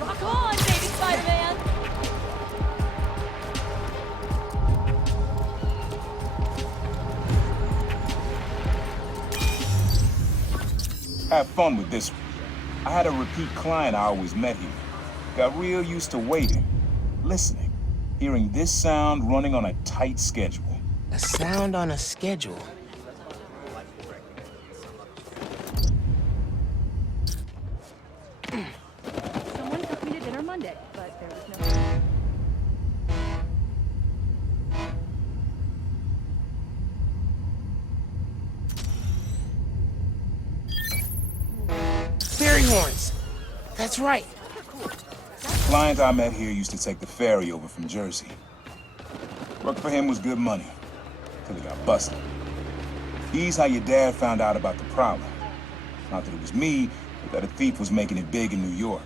Rock on, baby Spider-Man! Have fun with this one. I had a repeat client I always met here. Got real used to waiting, listening, hearing this sound running on a tight schedule. A sound on a schedule. Someone took me to dinner Monday, but there was no... Fairy horns! That's right. Client I met here used to take the ferry over from Jersey. Work for him was good money, till he got busted. He's how your dad found out about the problem. Not that it was me, but that a thief was making it big in New York,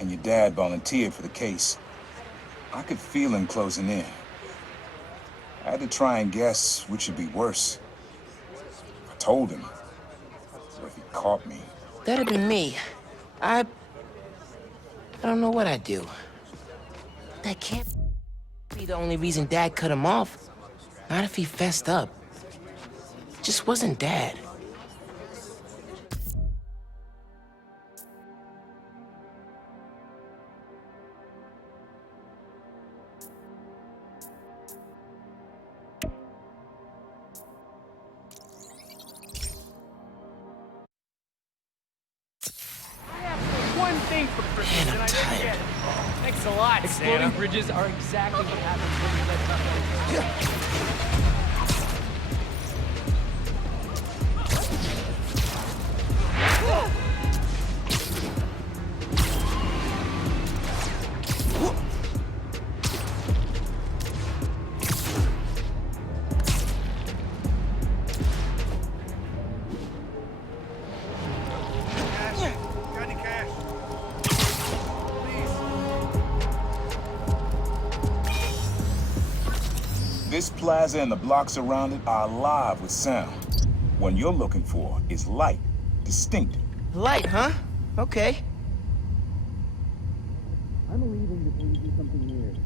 and your dad volunteered for the case. I could feel him closing in. I had to try and guess which would be worse. I told him, or if he caught me. That'd be me. I don't know what I'd do. That can't be the only reason Dad cut him off. Not if he fessed up. Just wasn't Dad. One thing for Christmas, Man, I'm and I didn't tired. get it. Thanks a lot, Exploding Santa. bridges are exactly what happens when you let them go. Got any cash? This plaza and the blocks around it are alive with sound. One you're looking for is light, distinct. Light, huh? Okay. I'm leaving before you do something weird.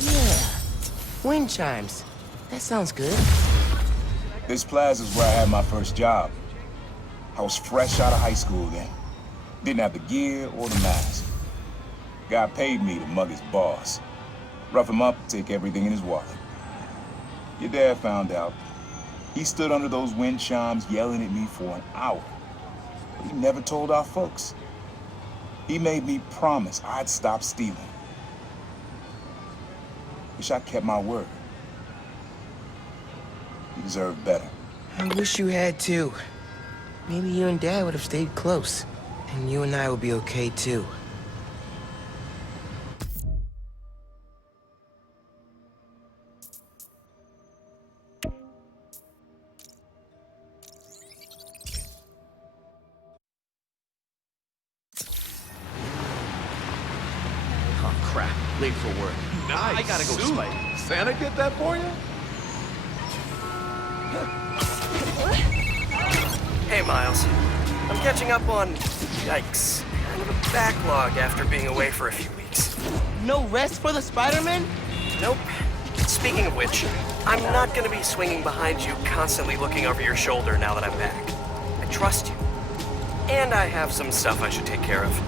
Yeah. Wind chimes. That sounds good. This plaza's where I had my first job. I was fresh out of high school then. Didn't have the gear or the mask. Guy paid me to mug his boss. Rough him up, take everything in his wallet. Your dad found out. He stood under those wind chimes yelling at me for an hour. But he never told our folks. He made me promise I'd stop stealing. Wish I kept my word. You deserve better. I wish you had too. Maybe you and Dad would have stayed close. And you and I would be okay too. Oh, crap. Late for work. I gotta go with Spidey. Santa get that for you? Hey, Miles. I'm catching up on, yikes, kind of a backlog after being away for a few weeks. No rest for the Spider-Man? Nope. Speaking of which, I'm not gonna be swinging behind you, constantly looking over your shoulder now that I'm back. I trust you. And I have some stuff I should take care of.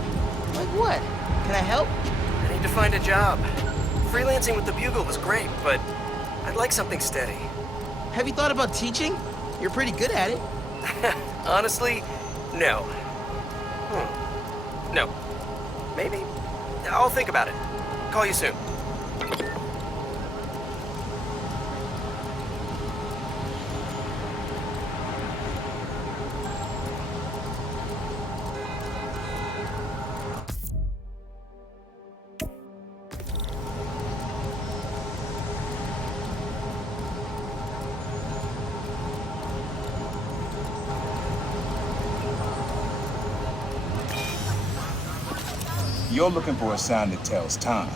Like what? Can I help? I need to find a job. Freelancing with the Bugle was great, but I'd like something steady. Have you thought about teaching? You're pretty good at it. Honestly, no. No. Maybe. I'll think about it. Call you soon. You're looking for a sound that tells time.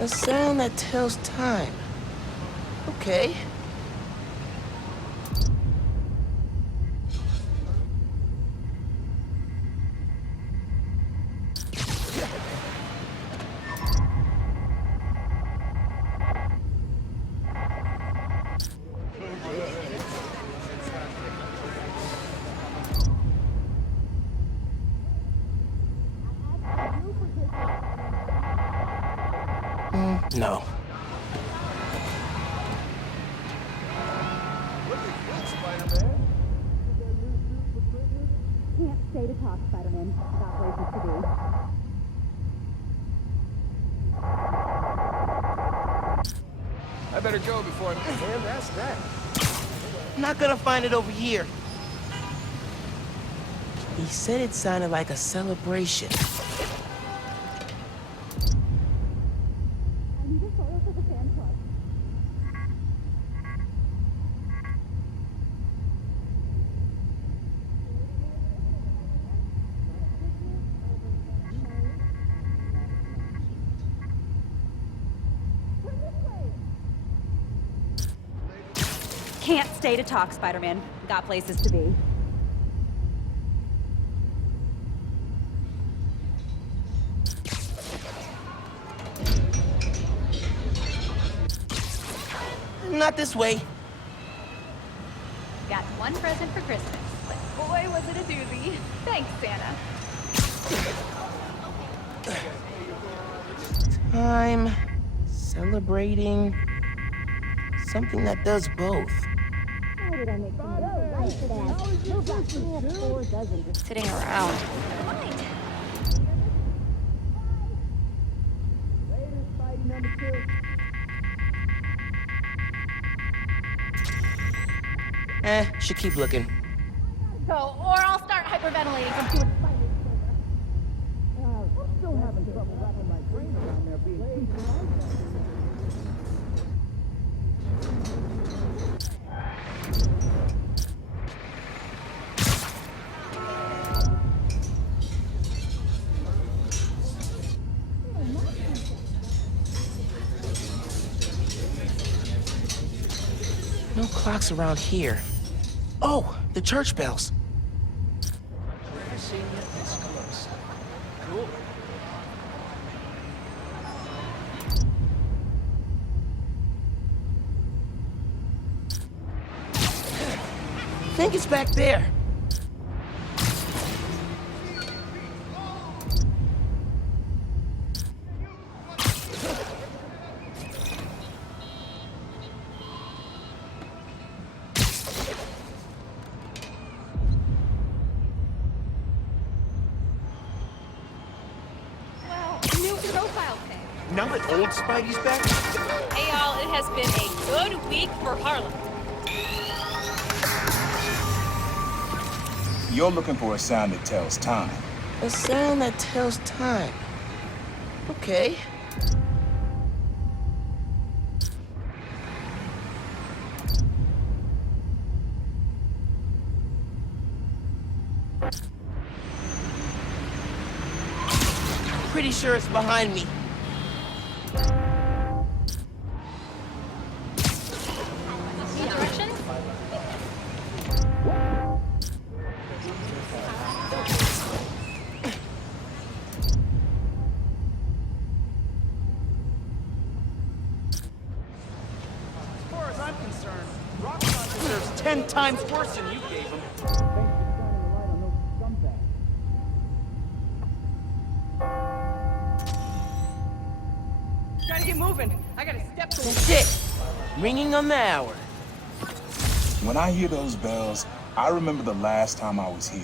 A sound that tells time. Okay. No. Can't stay to talk, Spider-Man. Got places to be. I better go before I'm... Man, that's that. I'm not gonna find it over here. He said it sounded like a celebration. I need a photo for the fan club. Can't stay to talk, Spider-Man. Got places to be. Not this way. Got one present for Christmas, but boy, was it a doozy. Thanks, Santa. Time. Celebrating. Something that does both. How did I make some right for that? No got 4 dozen just sitting around. Should keep looking. Go, or I'll start hyperventilating from too much fighting. I'm still having trouble wrapping my brain around there being No clocks around here. Oh, the church bells. Cool. I think it's back there. Well, new profile pic. Now that old Spidey's back? Hey y'all, it has been a good week for Harlem. You're looking for a sound that tells time. A sound that tells time. Okay. Pretty sure it's behind me. 10 times worse than you gave him. Gotta get moving. I gotta step to That's it. Ringing on the hour. When I hear those bells, I remember the last time I was here.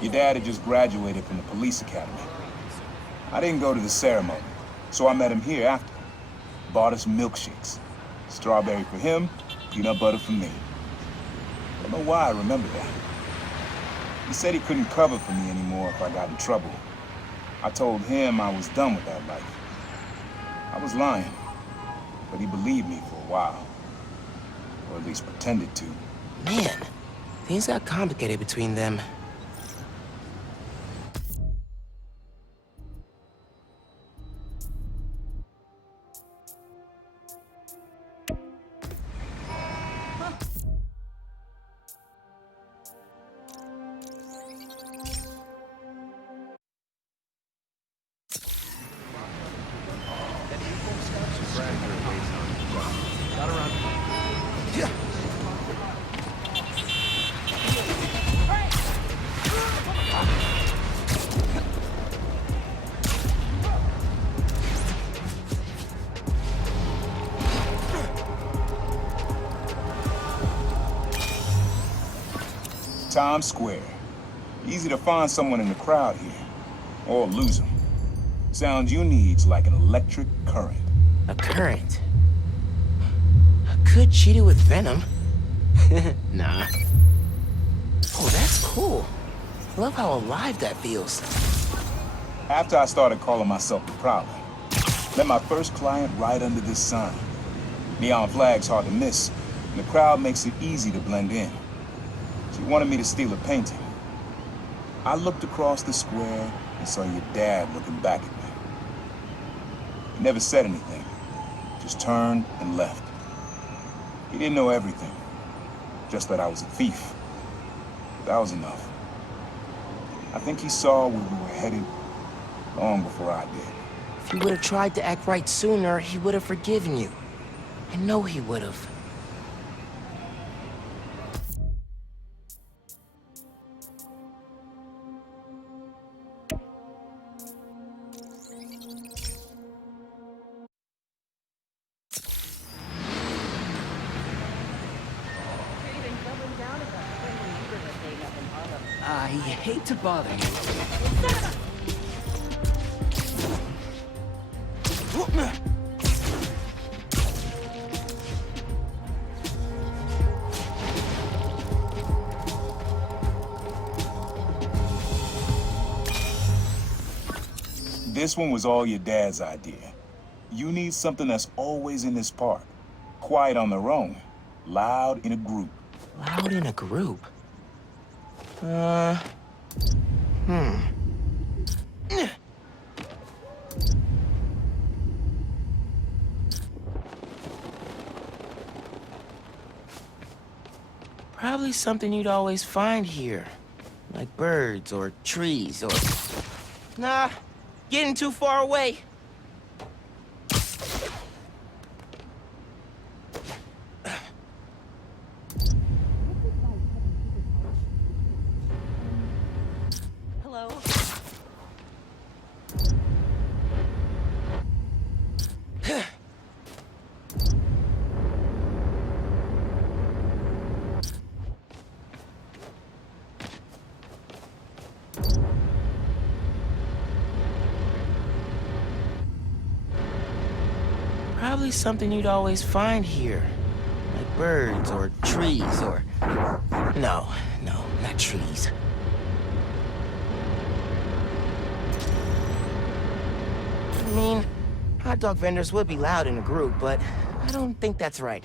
Your dad had just graduated from the police academy. I didn't go to the ceremony, so I met him here after. Bought us milkshakes. Strawberry for him, peanut butter for me. Don't know why I remember that. He said he couldn't cover for me anymore if I got in trouble. I told him I was done with that life. I was lying, but he believed me for a while. Or at least pretended to. Man, things got complicated between them. Times Square. Easy to find someone in the crowd here. Or lose them. Sound you need's like an electric current. A current? I could cheat it with venom. Nah. Oh, that's cool. I love how alive that feels. After I started calling myself the Prowler, met my first client right under this sign. Neon flag's hard to miss, and the crowd makes it easy to blend in. She wanted me to steal a painting. I looked across the square and saw your dad looking back at me. He never said anything, just turned and left. He didn't know everything, just that I was a thief. That was enough. I think he saw where we were headed long before I did. If you would have tried to act right sooner, he would have forgiven you. I know he would have. I hate to bother you. This one was all your dad's idea. You need something that's always in this park. Quiet on their own, loud in a group. Loud in a group? Probably something you'd always find here. Like birds or trees or... Nah, getting too far away. Hello? Probably something you'd always find here. Like birds or trees or... No, not trees. I mean, hot dog vendors would be loud in a group, but I don't think that's right.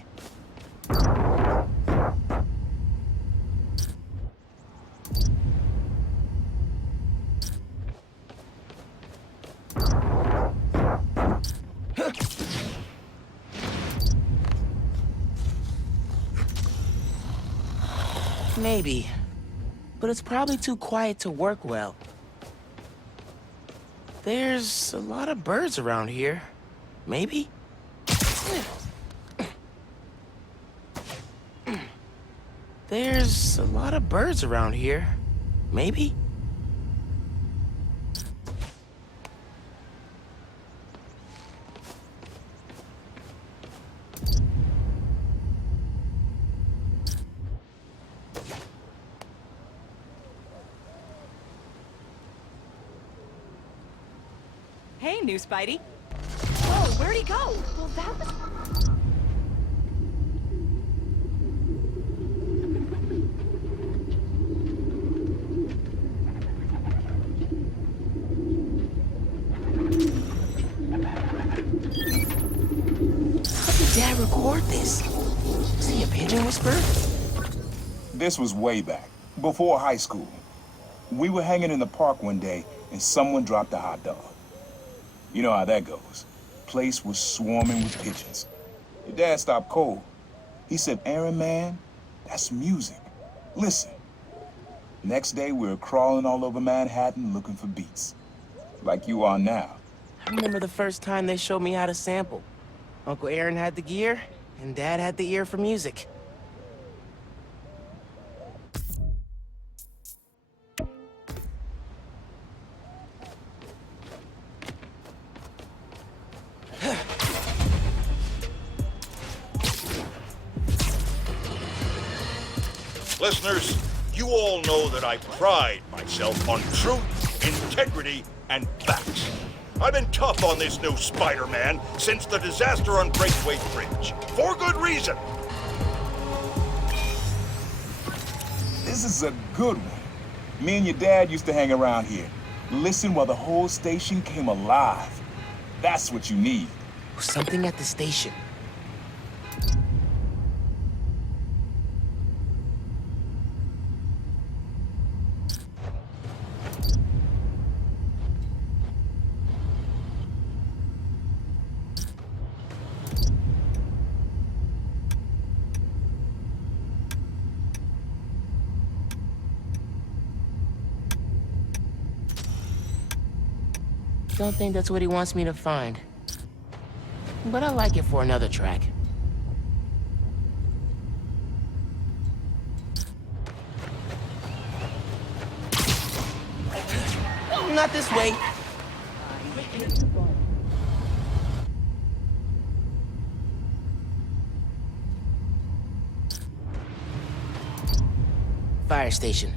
Maybe, but it's probably too quiet to work well. There's a lot of birds around here. Maybe? There's a lot of birds around here. Maybe? Hey, new Spidey. Whoa, where'd he go? Well, that was... How did Dad record this? Is he a pigeon whisperer? This was way back, before high school. We were hanging in the park one day, and someone dropped a hot dog. You know how that goes. Place was swarming with pigeons. Your dad stopped cold. He said, "Aaron, man, that's music. Listen." Next day, we were crawling all over Manhattan looking for beats. Like you are now. I remember the first time they showed me how to sample. Uncle Aaron had the gear, and Dad had the ear for music. Listeners, you all know that I pride myself on truth, integrity, and facts. I've been tough on this new Spider-Man since the disaster on Breakaway Bridge. For good reason. This is a good one. Me and your dad used to hang around here. Listen while the whole station came alive. That's what you need. Something at the station. Don't think that's what he wants me to find. But I like it for another track. Not this way. Fire station.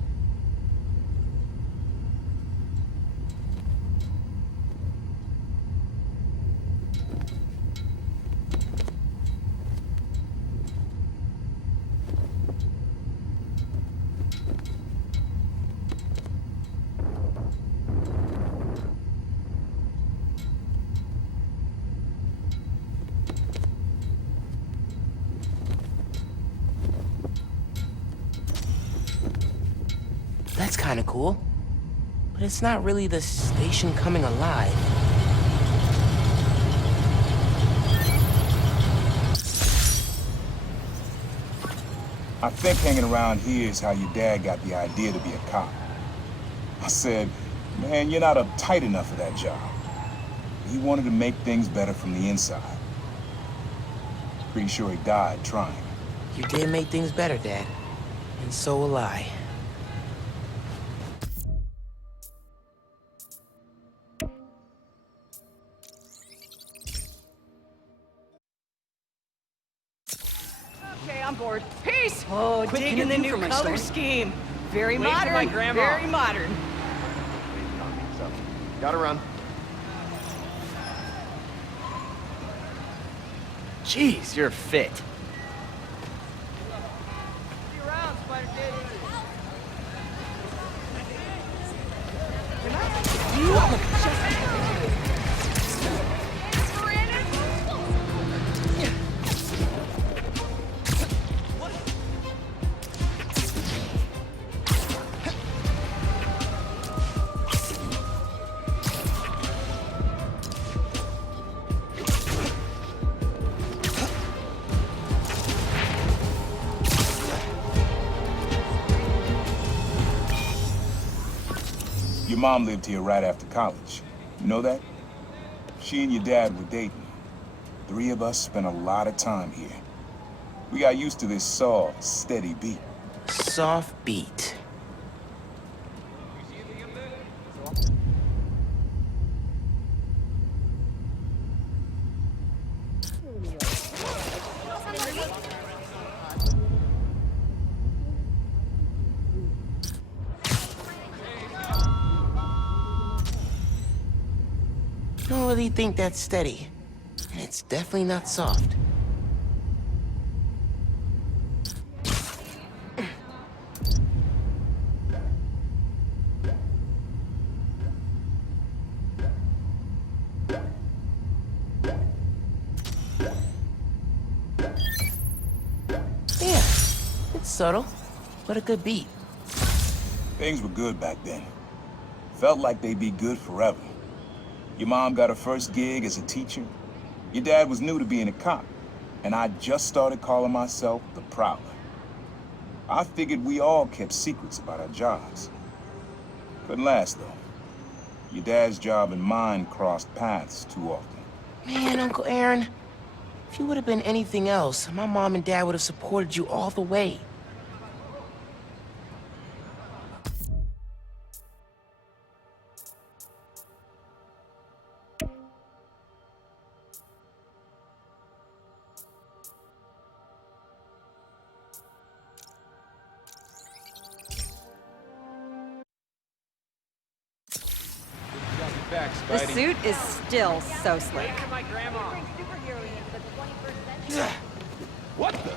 That's kind of cool. But it's not really the station coming alive. I think hanging around here is how your dad got the idea to be a cop. I said, "Man, you're not uptight enough for that job." He wanted to make things better from the inside. Pretty sure he died trying. You did make things better, Dad. And so will I. Okay, I'm bored. Peace! Oh, Quit digging the canoeing new for my color story. scheme. Very Wait for modern, my grandma. very modern. Gotta run. Jeez, you're fit. Your mom lived here right after college. You know that? She and your dad were dating. 3 of us spent a lot of time here. We got used to this soft, steady beat. Soft beat. I don't really think that's steady. And it's definitely not soft. Yeah, it's subtle, but a good beat. Things were good back then. Felt like they'd be good forever. Your mom got her first gig as a teacher. Your dad was new to being a cop. And I just started calling myself the Prowler. I figured we all kept secrets about our jobs. Couldn't last, though. Your dad's job and mine crossed paths too often. Man, Uncle Aaron, if you would have been anything else, my mom and dad would have supported you all the way. The suit is still so slick. What the?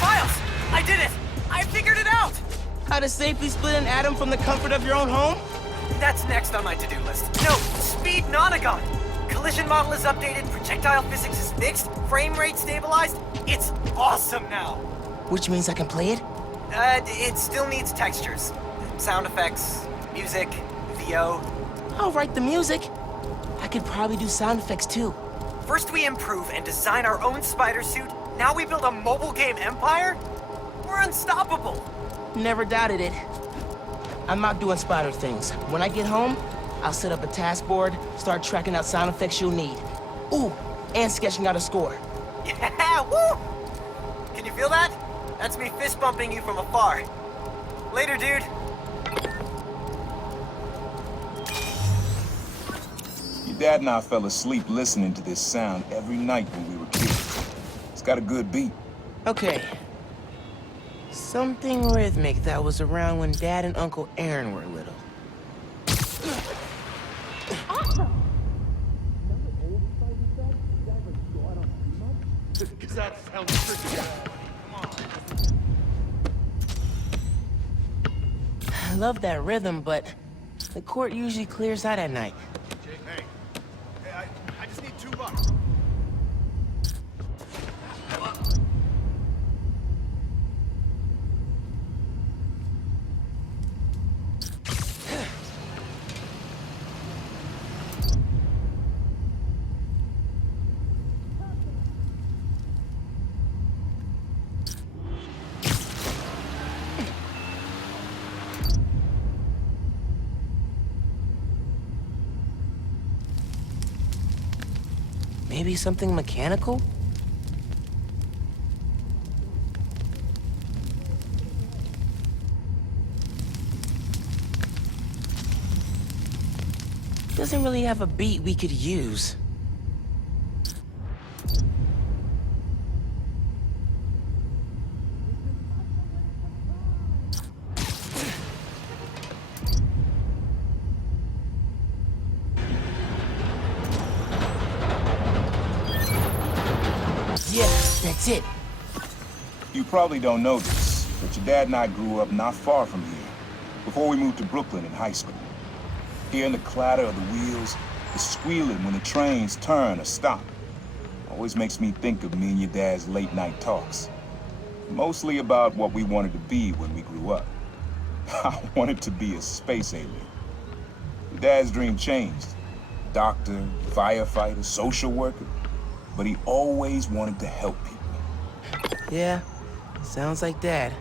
Miles! I did it! I figured it out! How to safely split an atom from the comfort of your own home? That's next on my to-do list. No, speed nonagon! Collision model is updated, projectile physics is fixed, frame rate stabilized. It's awesome now! Which means I can play it? It still needs textures. Sound effects, music, VO. I'll write the music. I could probably do sound effects too. First we improve and design our own spider suit, now we build a mobile game empire? We're unstoppable! Never doubted it. I'm out doing spider things. When I get home, I'll set up a task board, start tracking out sound effects you'll need. Ooh, and sketching out a score. Yeah, woo! Can you feel that? That's me fist bumping you from afar. Later, dude. Your dad and I fell asleep listening to this sound every night when we were kids. It's got a good beat. Okay. Something rhythmic that was around when Dad and Uncle Aaron were little. That sounds tricky. I love that rhythm, but the court usually clears out at night. Hey, I just need $2. Maybe something mechanical? Doesn't really have a beat we could use. Yeah, that's it. You probably don't know this, but your dad and I grew up not far from here, before we moved to Brooklyn in high school. Hearing the clatter of the wheels, the squealing when the trains turn or stop, always makes me think of me and your dad's late night talks. Mostly about what we wanted to be when we grew up. I wanted to be a space alien. Your dad's dream changed. Doctor, firefighter, social worker. But he always wanted to help people. Yeah, sounds like Dad.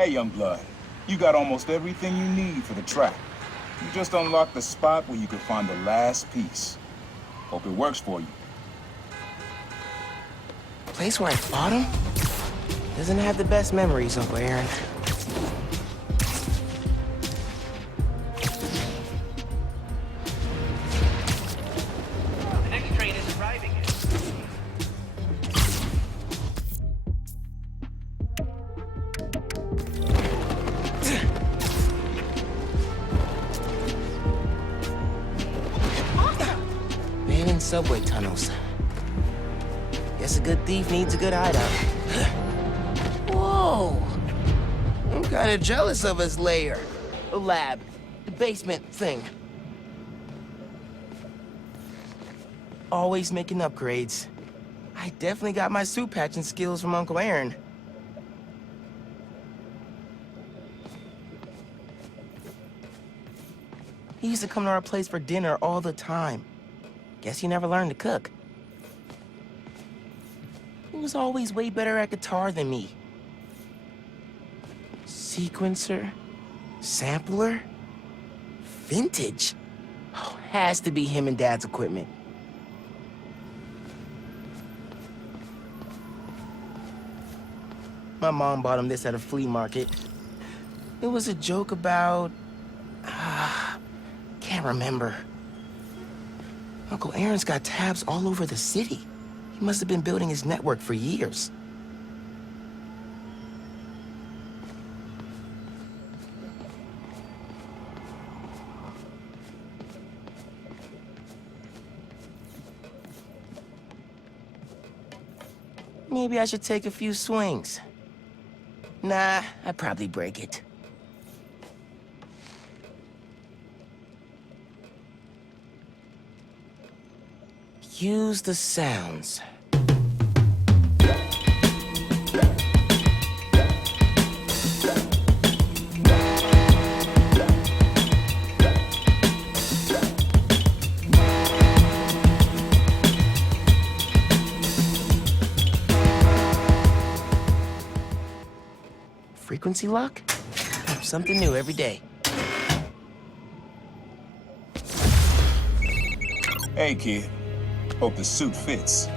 Hey, young blood. You got almost everything you need for the track. You just unlocked the spot where you could find the last piece. Hope it works for you. Place where I fought him? Doesn't have the best memories, Uncle Aaron. The next train is arriving. Abandoned subway tunnels. Guess a good thief needs a good hideout. Whoa! I'm kinda jealous of his lair. The lab. The basement thing. Always making upgrades. I definitely got my suit patching skills from Uncle Aaron. He used to come to our place for dinner all the time. Guess he never learned to cook. He was always way better at guitar than me. Sequencer? Sampler? Vintage? Oh, has to be him and Dad's equipment. My mom bought him this at a flea market. It was a joke about... can't remember. Uncle Aaron's got tabs all over the city. He must have been building his network for years. Maybe I should take a few swings. Nah, I'd probably break it. Use the sounds. Frequency lock? Something new every day. Hey, kid. Hope the suit fits.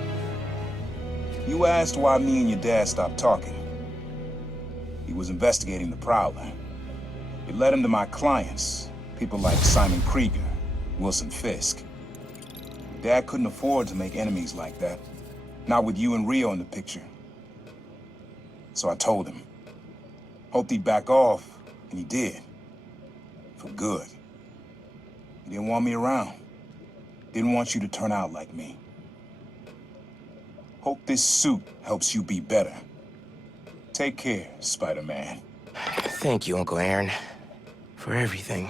You asked why me and your dad stopped talking. He was investigating the Prowler. It led him to my clients, people like Simon Krieger, Wilson Fisk. Dad couldn't afford to make enemies like that. Not with you and Rio in the picture. So I told him. Hoped he'd back off, and he did. For good. He didn't want me around. Didn't want you to turn out like me. Hope this suit helps you be better. Take care, Spider-Man. Thank you, Uncle Aaron, for everything.